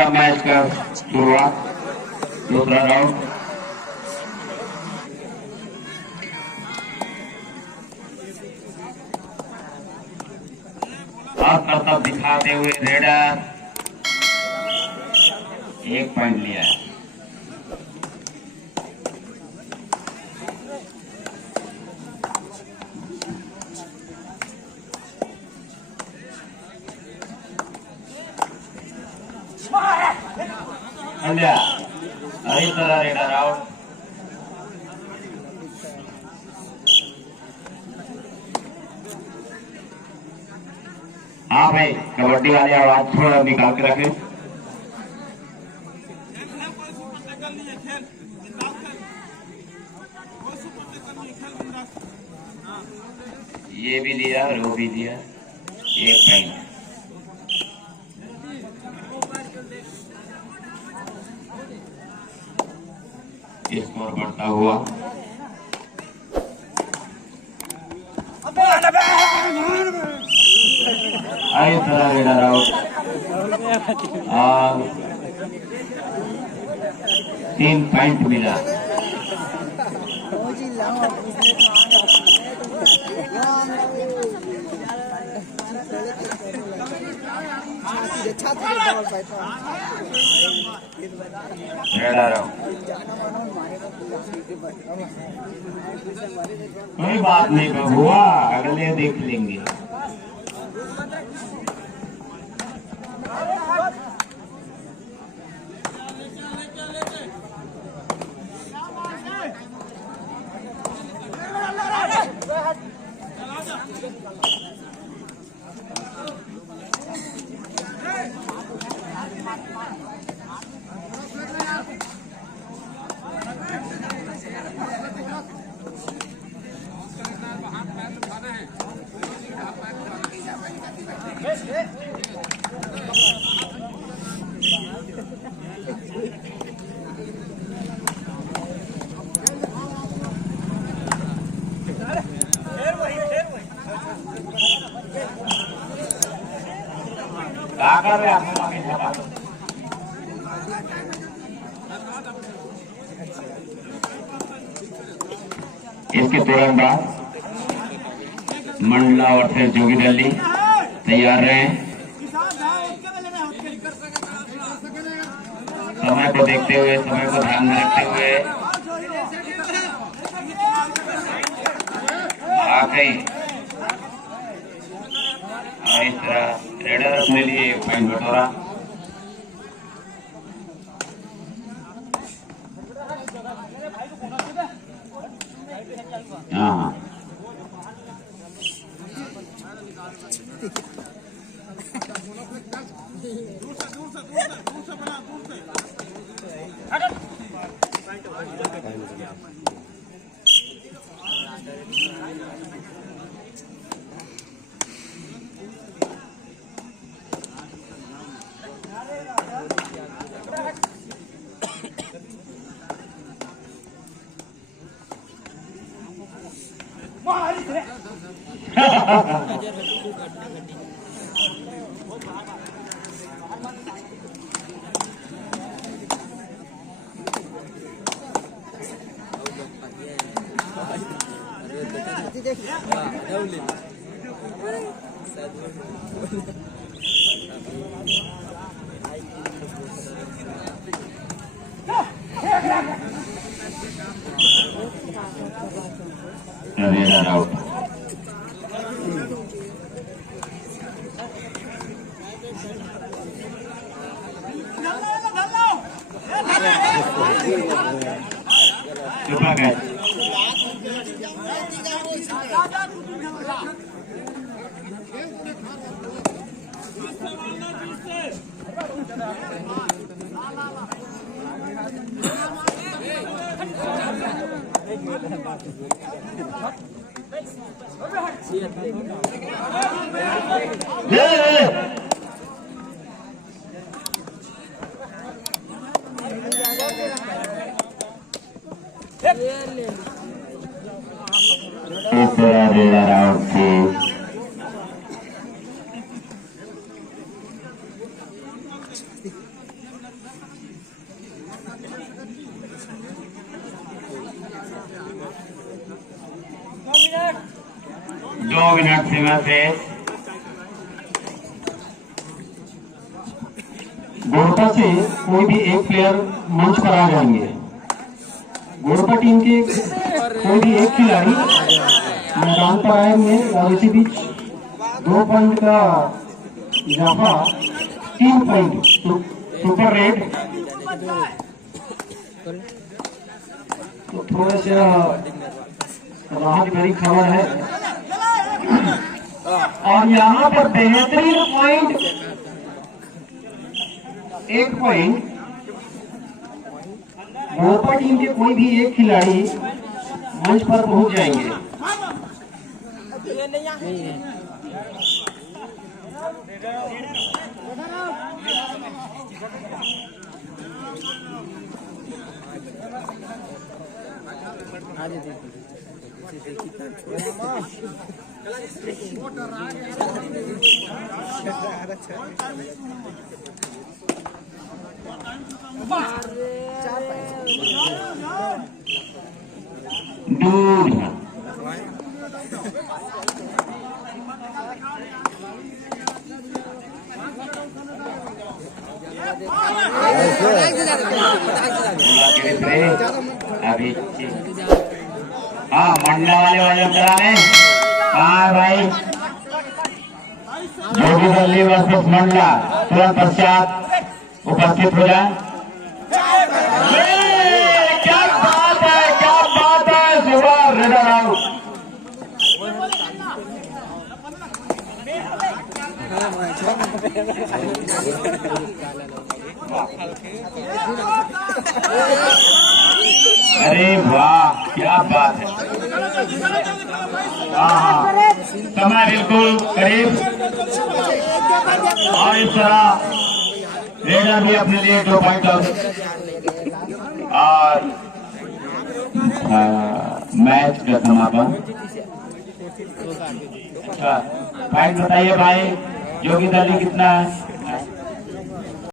दूसरा मैच का शुरुआत, दूसरा राउंड। और करतब दिखाते हुए रेडर 1 पॉइंट लिया है। इस तरह रेडर आउट। हाँ भाई, कबड्डी वाले आवाज थोड़ा निकाल के रखें। ये भी दिया और वो भी दिया, 1 पॉइंट। स्कोर बढ़ता हुआ। इस तरह रेडर आउट और 3 पॉइंट मिला। कोई बात नहीं बबुआ, अगले देख लेंगे। इसके तुरंत बाद मंडला और फिर जोगी दिल्ली तैयार रहे। समय को देखते हुए, समय को ध्यान में रखते हुए आखिरी और इस तरह रेडर अपने लिए पॉइंट बटोरा। हाँ आउट। दो मिनट सीमा से गोरपा से कोई भी एक प्लेयर मंच पर आ जाएंगे। गोरपा टीम के कोई भी एक खिलाड़ी मैदान पर आएंगे और इसी बीच 2 पॉइंट का इजाफा 3 पॉइंट सुपर रेड। तो थोड़ा सा राहत भरी खबर है और यहाँ पर बेहतरीन पॉइंट, 1 पॉइंट गोरपा टीम के कोई भी एक खिलाड़ी मंच पर पहुंच जाएंगे। दूर अभी हाँ मंडला वाले कराने। हाँ भाई, जोगी दिल्ली वर्सेस मंडला तुरंत पश्चात उपस्थित हो जाए। क्या बात है, क्या बात है, सुबह रेडर आउट। अरे वाह, क्या बात है। हाँ, समय बिल्कुल करीब और इस तरह रेडर भी अपने लिए 2 पॉइंट और मैच का समापन। अच्छा, पॉइंट बताइए भाई, जोगी दल कितना है?